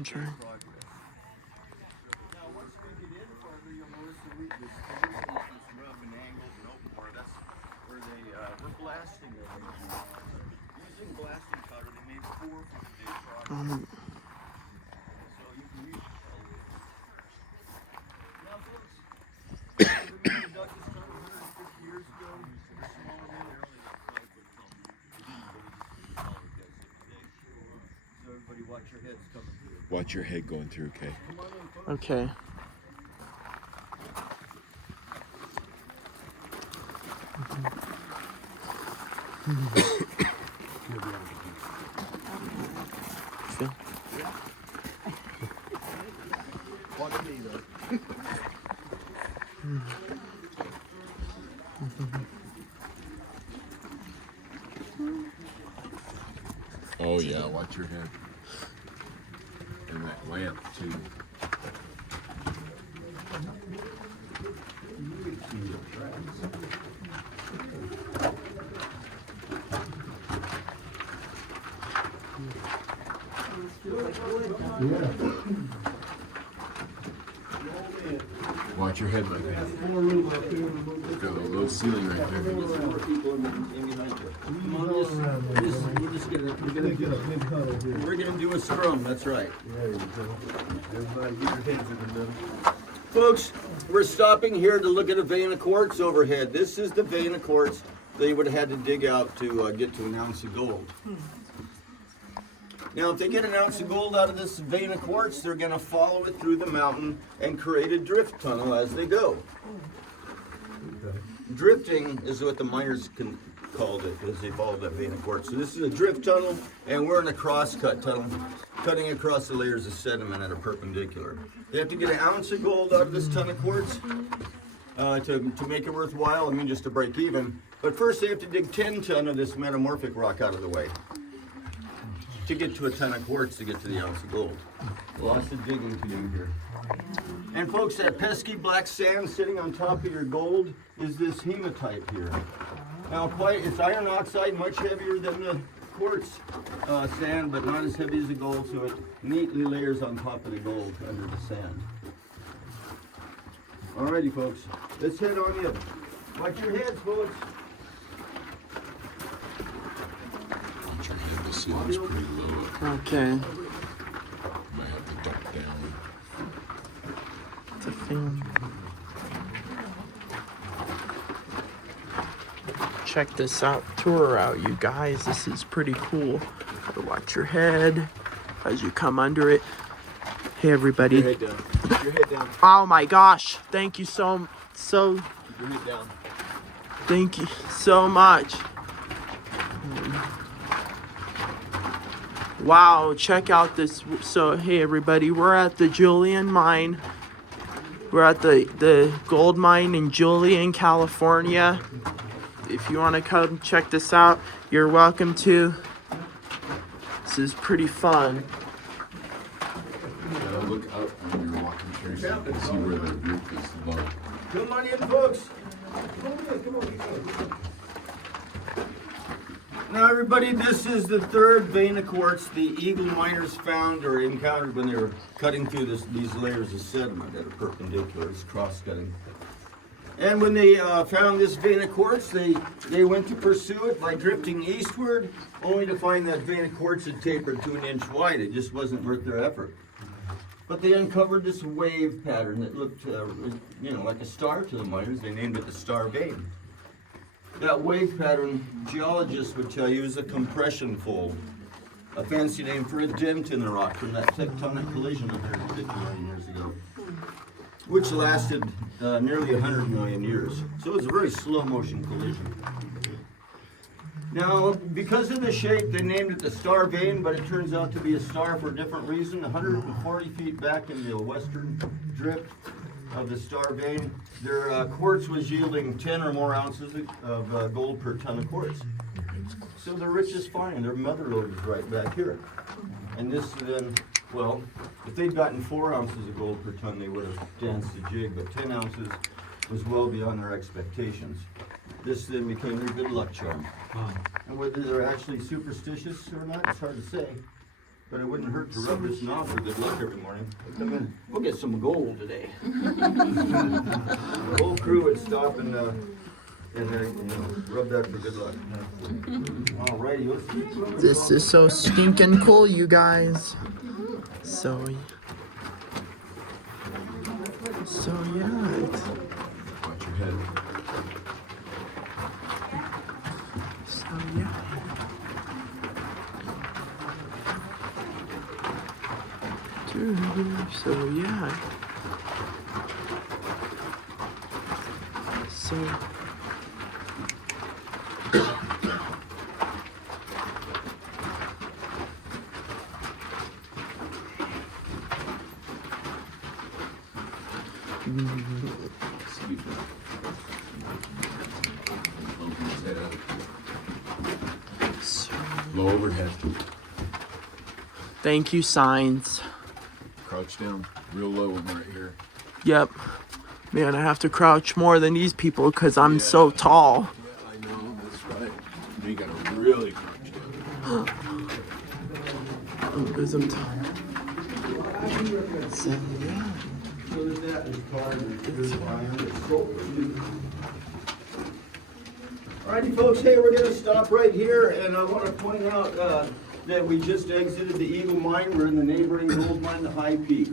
Okay. Now, once we get in further, you'll notice that this rub and angled and open more. That's where we're blasting it. Using blasting powder, they made 4 for today's project. So you can use it. Now, folks, we dug this tunnel 150 years ago. The smaller men, they're only like 12 foot tall. So everybody watch your heads coming through. Watch your head going through, okay? Come on in, folks. Okay. Phil. Watch me, though. Oh yeah, watch your head. And that lamp too. Watch your head like that. Got a little ceiling right there. We're gonna do a scrum, that's right. There you go. Everybody get your heads in the middle. Folks, we're stopping here to look at a vein of quartz overhead. This is the vein of quartz they would have had to dig out to get to an ounce of gold. Now, if they get an ounce of gold out of this vein of quartz, they're going to follow it through the mountain and create a drift tunnel as they go. Drifting is what the miners called it, because they followed that vein of quartz. So this is a drift tunnel, and we're in a cross-cut tunnel, cutting across the layers of sediment at a perpendicular. They have to get an ounce of gold out of this ton of quartz to make it worthwhile, I mean just to break even. But first they have to dig 10 ton of this metamorphic rock out of the way to get to a ton of quartz to get to the ounce of gold. Lots of digging to do here. And folks, that pesky black sand sitting on top of your gold is this hematite here. Now it's iron oxide, much heavier than the quartz sand, but not as heavy as the gold, so it neatly layers on top of the gold under the sand. Alrighty folks, let's head on in. Watch your heads, folks. Watch your head, the ceiling's pretty low. Okay. Might have to duck down. To film. Check this out, tour out, you guys. This is pretty cool. Gotta watch your head as you come under it. Hey, everybody. Your head down. Keep your head down. Oh my gosh! Thank you so. Keep your head down. Thank you so much. Wow! Check out this. So, hey, everybody, we're at the Julian mine. We're at the gold mine in Julian, California. If you want to come check this out, you're welcome to. This is pretty fun. Look out when you're walking through so you can see where the roof is low. Come on in, folks. Now, everybody, this is the third vein of quartz the eagle miners found or encountered when they were cutting through these layers of sediment that are perpendicular. It's cross-cutting. And when they found this vein of quartz, they went to pursue it by drifting eastward, only to find that vein of quartz had tapered to 1 inch wide. It just wasn't worth their effort. But they uncovered this wave pattern that looked, like a star to the miners. They named it the star vein. That wave pattern, geologists would tell you, is a compression fold, a fancy name for a dent in the rock from that tectonic collision 150 million years ago, which lasted nearly 100 million years. So it was a very slow motion collision. Now, because of the shape, they named it the star vein, but it turns out to be a star for a different reason. 140 feet back in the western drift of the star vein, their quartz was yielding 10 or more ounces of gold per ton of quartz. So the richest find, their mother lode is right back here. And this then, well, if they'd gotten 4 ounces of gold per ton, they would have danced the jig, but 10 ounces was well beyond their expectations. This then became their good luck charm. And whether they're actually superstitious or not, it's hard to say. But it wouldn't hurt to rub this knob for good luck every morning. Come in, we'll get some gold today. The whole crew would stop and rub that for good luck. Alrighty, let's This is so stinking cool, you guys. So yeah. Watch your head. So yeah. So yeah. So Excuse me. Open his head up. Low overhead. thank you, signs. Crouch down real low one right here. Yep. Man, I have to crouch more than these people because I'm so tall. Yeah, I know, that's right. You gotta really crouch down. Because I'm tall. So yeah. So there's that, there's tar, and there's iron, there's soap. Alrighty folks, hey, we're gonna stop right here, and I wanna point out, that we just exited the Eagle Mine. We're in the neighboring gold mine, the High Peak.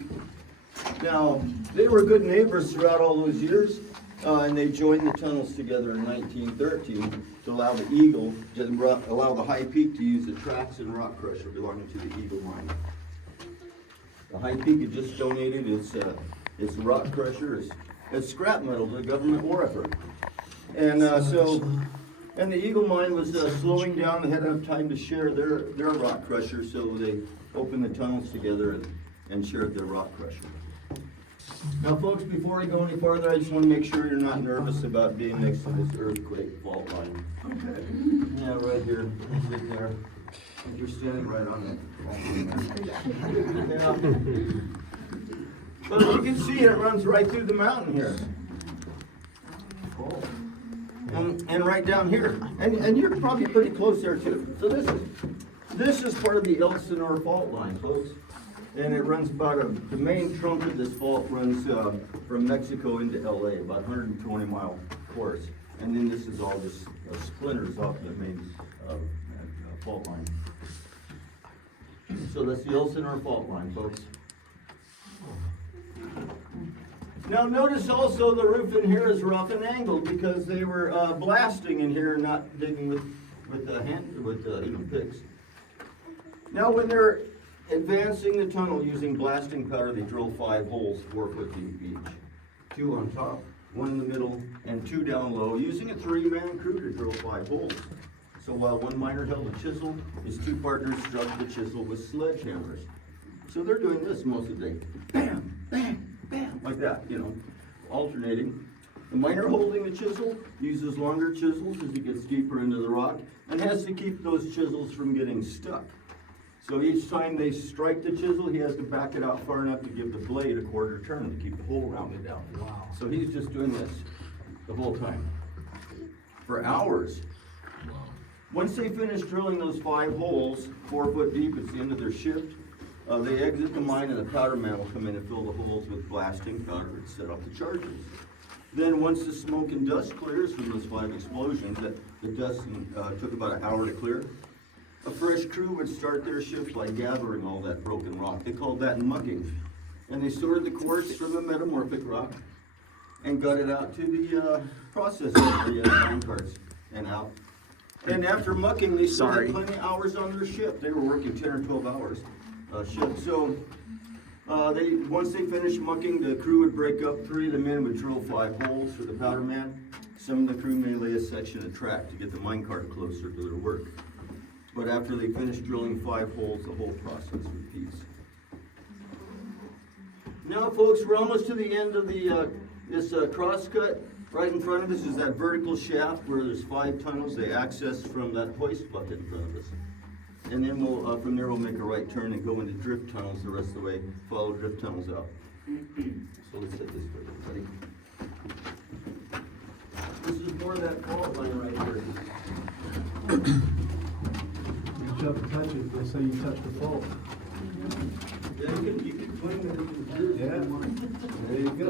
Now, they were good neighbors throughout all those years, and they joined the tunnels together in 1913 to allow the Eagle, to allow the High Peak to use the tracks and rock crusher belonging to the Eagle Mine. The High Peak had just donated its rock crusher as scrap metal to the government war effort. And and the Eagle Mine was slowing down. They had enough time to share their rock crusher, so they opened the tunnels together and shared their rock crusher. Now folks, before I go any farther, I just want to make sure you're not nervous about being next to this earthquake fault line. Okay. Yeah, right here, right there. You're standing right on that fault line there. Yeah. But you can see it runs right through the mountain here. Oh. And right down here, and you're probably pretty close there too. So this is part of the Elsinore fault line, folks, and it runs about the main trunk of this fault runs from Mexico into LA, about 120-mile course, and then this is all just splinters off the main fault line. So that's the Elsinore fault line, folks. Now notice also the roof in here is rough and angled because they were blasting in here, not digging with picks. Now when they're advancing the tunnel using blasting powder, they drill 5 holes 4 foot deep each. 2 on top, 1 in the middle, and 2 down low, using a 3-man crew to drill 5 holes. So while one miner held a chisel, his 2 partners struck the chisel with sledgehammers. So they're doing this most of the day. Bam, bam, bam, like that, alternating. The miner holding the chisel uses longer chisels as he gets deeper into the rock and has to keep those chisels from getting stuck. So each time they strike the chisel, he has to back it out far enough to give the blade a quarter turn to keep the hole rounded down. Wow. So he's just doing this the whole time for hours. Wow. Once they finish drilling those 5 holes, 4 foot deep, it's the end of their shift. They exit the mine and the powder man will come in and fill the holes with blasting powder and set off the charges. Then once the smoke and dust clears from those 5 explosions, the dust took about an hour to clear, a fresh crew would start their shift by gathering all that broken rock. They called that mucking. And they sorted the quartz from the metamorphic rock and got it out to the processing, the mine carts and out. And after mucking, they still had plenty of hours on their shift. They were working 10 or 12 hours. Shift. So once they finished mucking, the crew would break up. 3 of the men would drill 5 holes for the powder man. Some of the crew may lay a section of track to get the minecart closer to their work. But after they finished drilling 5 holes, the whole process repeats. Now, folks, we're almost to the end of the this crosscut. Right in front of us is that vertical shaft where there's 5 tunnels. They access from that hoist bucket in front of us. And then we'll, from there, we'll make a right turn and go into drift tunnels the rest of the way, follow drift tunnels out. So let's hit this for everybody. This is more of that fault line right here. You touch it, they'll say you touched the fault. Yeah, you can clean it. Yeah. There you go.